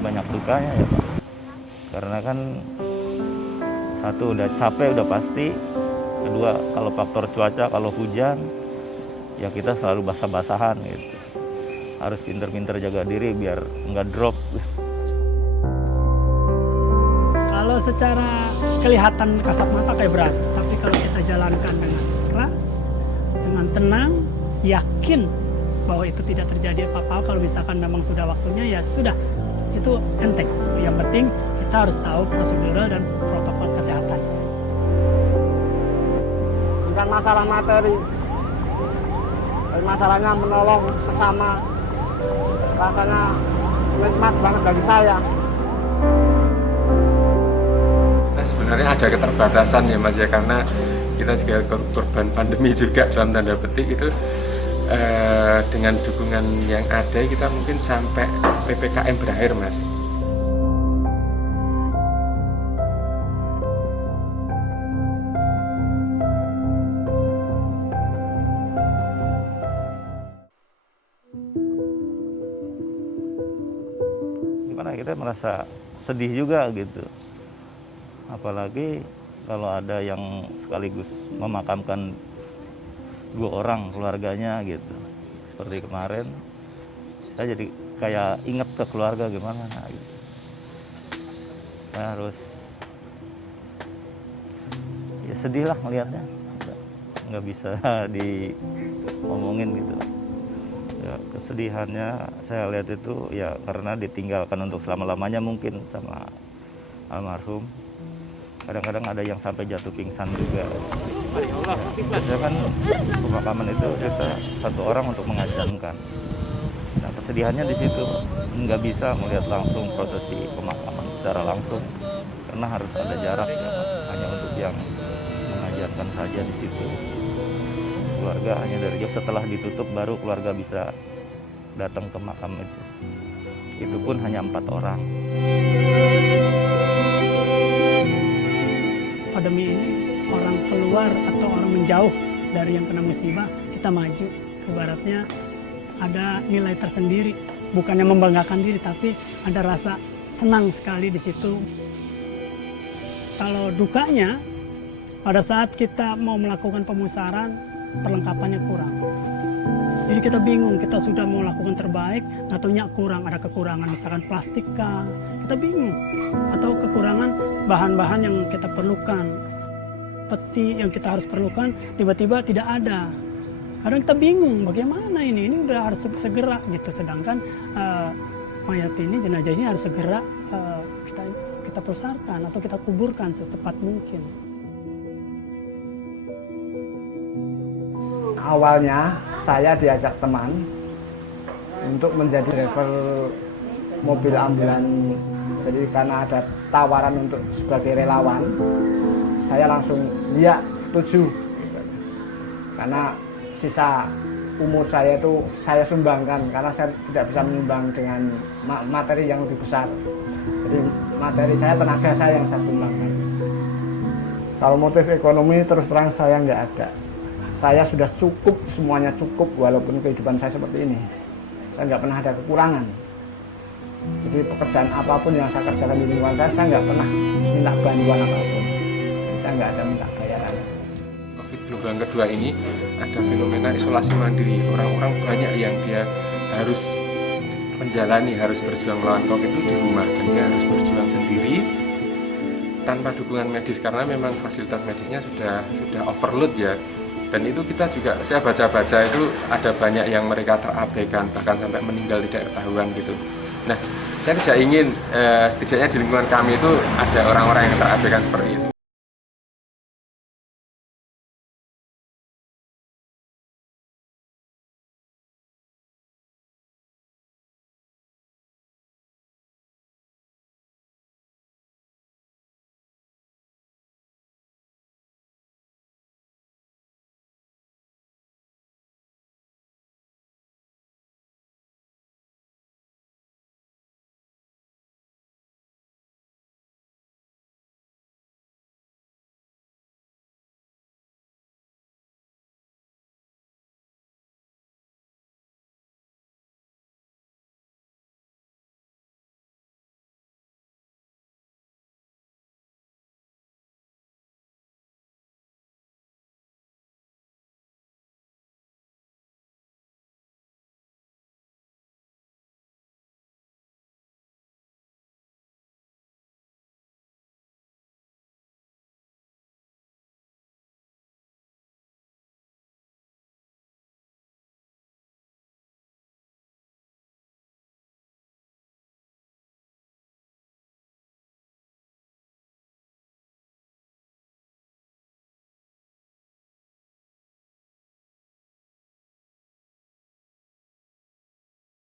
banyak dukanya ya Pak. Karena kan satu udah capek udah pasti, kedua kalau faktor cuaca, kalau hujan ya kita selalu basah-basahan gitu. Harus pinter-pinter jaga diri biar nggak drop. Kalau secara kelihatan kasat mata kayak berat, tapi kalau kita jalankan dengan keras, dengan tenang, yakin bahwa itu tidak terjadi apa-apa. Kalau misalkan memang sudah waktunya, ya sudah, itu enteng. Yang penting kita harus tahu prosedural dan protokol kesehatan. Bukan masalah materi, masalahnya menolong sesama. Rasanya nikmat banget bagi saya. Nah, sebenarnya ada keterbatasan ya Mas ya, karena kita juga korban pandemi juga dalam tanda petik itu. Dengan dukungan yang ada kita mungkin sampai PPKM berakhir Mas. Gimana kita merasa sedih juga gitu. Apalagi kalau ada yang sekaligus memakamkan 2 orang keluarganya gitu. Seperti kemarin saya jadi kayak inget ke keluarga gimana gitu. Saya harus ya sedih lah melihatnya, nggak bisa diomongin gitu ya. Kesedihannya saya lihat itu ya karena ditinggalkan untuk selama-lamanya mungkin sama almarhum. Kadang-kadang ada yang sampai jatuh pingsan juga. Biasanya kan pemakaman itu kita 1 orang untuk mengajankan. Nah kesedihannya di situ, nggak bisa melihat langsung prosesi pemakaman secara langsung karena harus ada jarak ya, hanya untuk yang mengajarkan saja di situ. Keluarga hanya dari jauh, setelah ditutup baru keluarga bisa datang ke makam itu. Itu pun hanya 4 orang. Pandemi ini orang keluar atau orang menjauh dari yang kena musibah, kita maju. Ibaratnya ada nilai tersendiri, bukannya membanggakan diri, tapi ada rasa senang sekali di situ. Kalau dukanya, pada saat kita mau melakukan pemusaran, perlengkapannya kurang. Jadi kita bingung, kita sudah mau lakukan terbaik, nggak kurang, ada kekurangan misalkan plastik kah, kita bingung. Atau kekurangan bahan-bahan yang kita perlukan. Peti yang kita harus perlukan, tiba-tiba tidak ada. Kadang kita bingung, bagaimana ini udah harus segera gitu. Sedangkan mayat ini, jenazah ini harus segera kita pusarkan atau kita kuburkan secepat mungkin. Awalnya saya diajak teman untuk menjadi driver mobil ambulan. Jadi karena ada tawaran untuk sebagai relawan, saya langsung ya setuju. Karena sisa umur saya itu saya sumbangkan karena saya tidak bisa menyumbang dengan materi yang lebih besar. Jadi materi saya, tenaga saya yang saya sumbangkan. Kalau motif ekonomi terus terang saya nggak ada. Saya sudah cukup, semuanya cukup walaupun kehidupan saya seperti ini. Saya nggak pernah ada kekurangan. Jadi pekerjaan apapun yang saya kerjakan di lingkungan saya nggak pernah minta bantuan apapun. Saya nggak ada minta bayaran. Covid gelombang kedua ini ada fenomena isolasi mandiri. Orang-orang banyak yang dia harus menjalani, harus berjuang melawan Covid itu di rumah. Dan dia harus berjuang sendiri tanpa dukungan medis karena memang fasilitas medisnya sudah overload ya. Dan itu kita juga, saya baca-baca itu ada banyak yang mereka terabaikan, bahkan sampai meninggal tidak ketahuan gitu. Nah, saya tidak ingin setidaknya di lingkungan kami itu ada orang-orang yang terabaikan seperti itu.